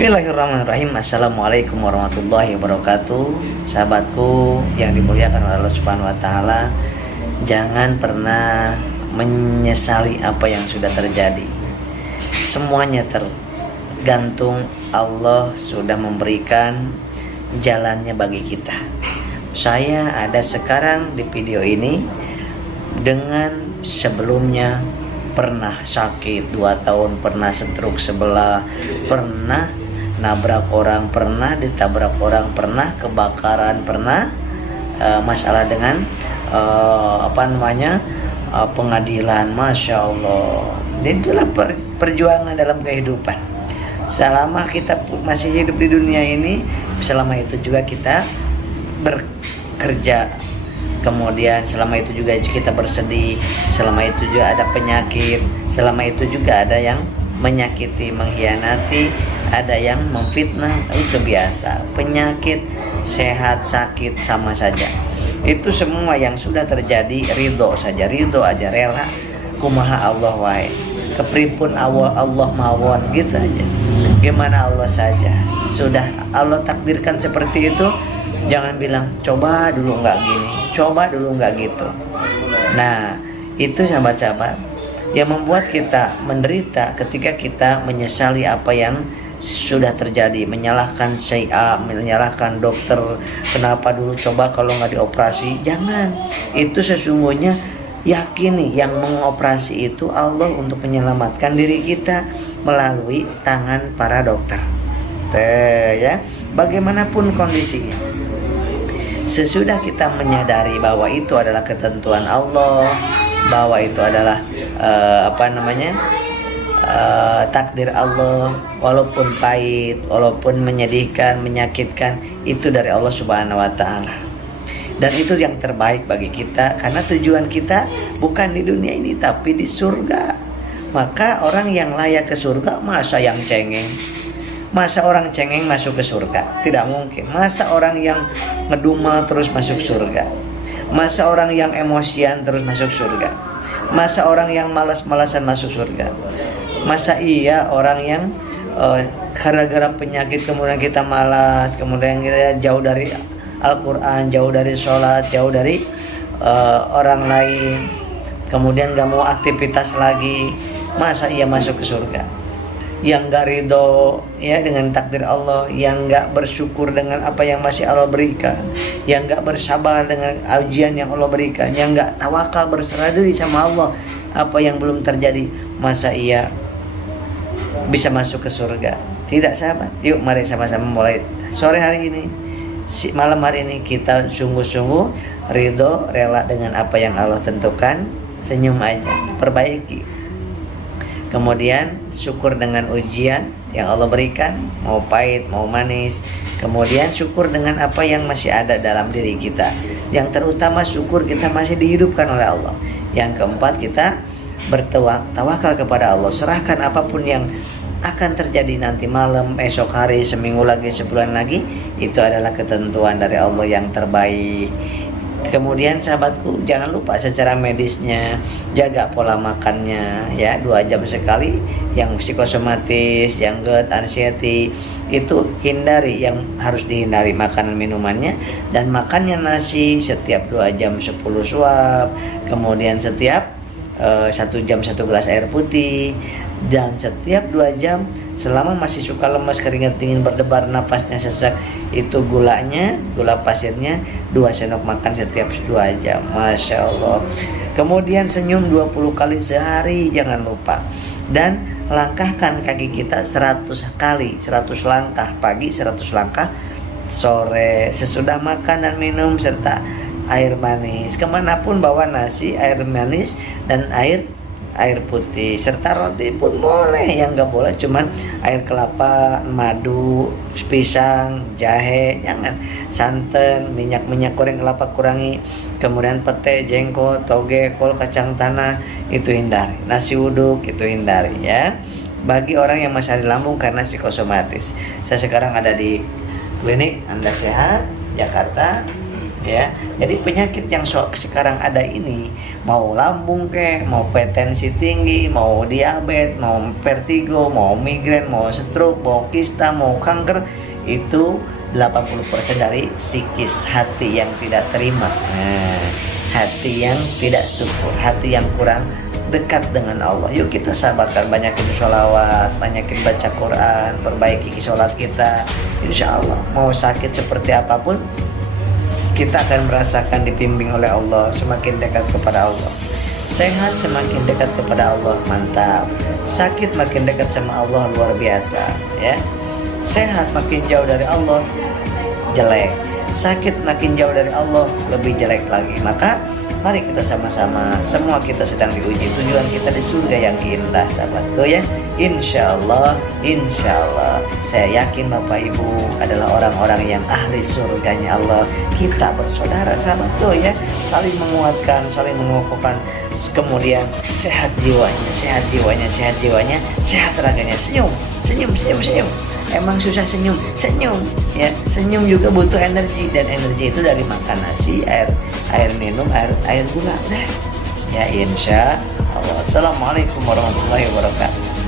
Bismillahirrahmanirrahim. Assalamualaikum warahmatullahi wabarakatuh. Sahabatku yang dimuliakan oleh Allah Subhanahu wa taala, jangan pernah menyesali apa yang sudah terjadi. Semuanya tergantung Allah sudah memberikan jalannya bagi kita. Saya ada sekarang di video ini dengan sebelumnya pernah sakit 2 tahun, pernah stroke sebelah, pernah nabrak orang, pernah ditabrak orang, pernah kebakaran, pernah masalah dengan pengadilan. Masya Allah, itulah perjuangan dalam kehidupan. Selama kita masih hidup di dunia ini, selama itu juga kita bekerja, kemudian selama itu juga kita bersedih, selama itu juga ada penyakit, selama itu juga ada yang menyakiti, mengkhianati, ada yang memfitnah. Itu biasa, penyakit, sehat, sakit sama saja. Itu semua yang sudah terjadi, ridho saja, ridho aja, rela. Kumaha Allah wae, kepripun Allah mawon, gitu aja. Gimana Allah saja, sudah Allah takdirkan seperti itu. Jangan bilang coba dulu nggak gini, coba dulu nggak gitu. Nah, itu sahabat-sahabat yang membuat kita menderita ketika kita menyesali apa yang sudah terjadi, menyalahkan A, menyalahkan dokter, kenapa dulu coba kalau nggak dioperasi. Jangan, itu sesungguhnya yakini yang mengoperasi itu Allah untuk menyelamatkan diri kita melalui tangan para dokter. Ya, bagaimanapun kondisinya, sesudah kita menyadari bahwa itu adalah ketentuan Allah, bahwa itu adalah takdir Allah, walaupun pahit, walaupun menyedihkan, menyakitkan, itu dari Allah Subhanahu wa taala. Dan itu yang terbaik bagi kita, karena tujuan kita bukan di dunia ini tapi di surga. Maka orang yang layak ke surga, masa yang cengeng? Masa orang cengeng masuk ke surga? Tidak mungkin. Masa orang yang ngedumel terus masuk surga? Masa orang yang emosian terus masuk surga? Masa orang yang malas-malasan masuk surga? Masa iya orang yang gara-gara penyakit kemudian kita malas, kemudian kita jauh dari Al-Quran, jauh dari sholat, jauh dari orang lain, kemudian gak mau aktivitas lagi, masa iya masuk ke surga? Yang gak ridho ya dengan takdir Allah, yang gak bersyukur dengan apa yang masih Allah berikan, yang gak bersabar dengan ujian yang Allah berikan, yang gak tawakal berserah diri sama Allah apa yang belum terjadi, masa ia bisa masuk ke surga? Tidak, sahabat. Yuk mari sama-sama mulai sore hari ini, malam hari ini, kita sungguh-sungguh ridho, rela dengan apa yang Allah tentukan. Senyum aja, perbaiki. Kemudian syukur dengan ujian yang Allah berikan, mau pahit, mau manis. Kemudian syukur dengan apa yang masih ada dalam diri kita. Yang terutama syukur kita masih dihidupkan oleh Allah. Yang keempat, kita bertawakal kepada Allah. Serahkan apapun yang akan terjadi nanti malam, esok hari, seminggu lagi, sebulan lagi. Itu adalah ketentuan dari Allah yang terbaik. Kemudian sahabatku, jangan lupa secara medisnya, jaga pola makannya ya, 2 jam sekali. Yang psikosomatis, yang GERD, anxiety, itu hindari, yang harus dihindari makanan minumannya. Dan makannya nasi setiap 2 jam 10 suap. Kemudian setiap 1 jam 1 gelas air putih. Dan setiap 2 jam, selama masih suka lemas, keringat dingin, berdebar, nafasnya sesak, itu gulanya, gula pasirnya 2 sendok makan setiap 2 jam. Masya Allah. Kemudian senyum 20 kali sehari, jangan lupa. Dan langkahkan kaki kita 100 kali, 100 langkah pagi, 100 langkah sore, sesudah makan dan minum, serta air manis. Kemanapun bawa nasi, air manis, dan air putih, serta roti pun boleh. Yang gak boleh cuman air kelapa, madu, pisang, jahe, jangan. Santan, minyak goreng kelapa kurangi. Kemudian pete, jengkol, toge, kol, kacang tanah, itu hindari. Nasi uduk itu hindari ya. Bagi orang yang masih ada lambung karena psikosomatis, saya sekarang ada di klinik Anda Sehat Jakarta. ya. Jadi penyakit yang sekarang ada ini, mau lambung mau hipertensi tinggi, mau diabetes, mau vertigo, mau migrain, mau stroke, mau kista, mau kanker, itu 80% dari psikis, hati yang tidak terima, hati yang tidak syukur, hati yang kurang dekat dengan Allah. Yuk kita sabarkan, banyakin sholawat, banyakin baca Quran, perbaiki sholat kita. Insya Allah mau sakit seperti apapun, kita akan merasakan dibimbing oleh Allah, semakin dekat kepada Allah. Sehat semakin dekat kepada Allah, mantap. Sakit makin dekat sama Allah, luar biasa, ya. Sehat makin jauh dari Allah, jelek. Sakit makin jauh dari Allah, lebih jelek lagi. Maka mari kita sama-sama, semua kita sedang diuji, tujuan kita di surga yang indah, sahabatku, ya. Insya Allah saya yakin Bapak Ibu adalah orang-orang yang ahli surganya Allah. Kita bersaudara, sahabatku, ya, saling menguatkan, saling mengukuhkan, kemudian sehat jiwanya, sehat raganya. Senyum. Emang susah senyum, ya. Senyum juga butuh energi, dan energi itu dari makan nasi, air minum, air gula, ya. Insya Allah. Assalamualaikum warahmatullahi wabarakatuh.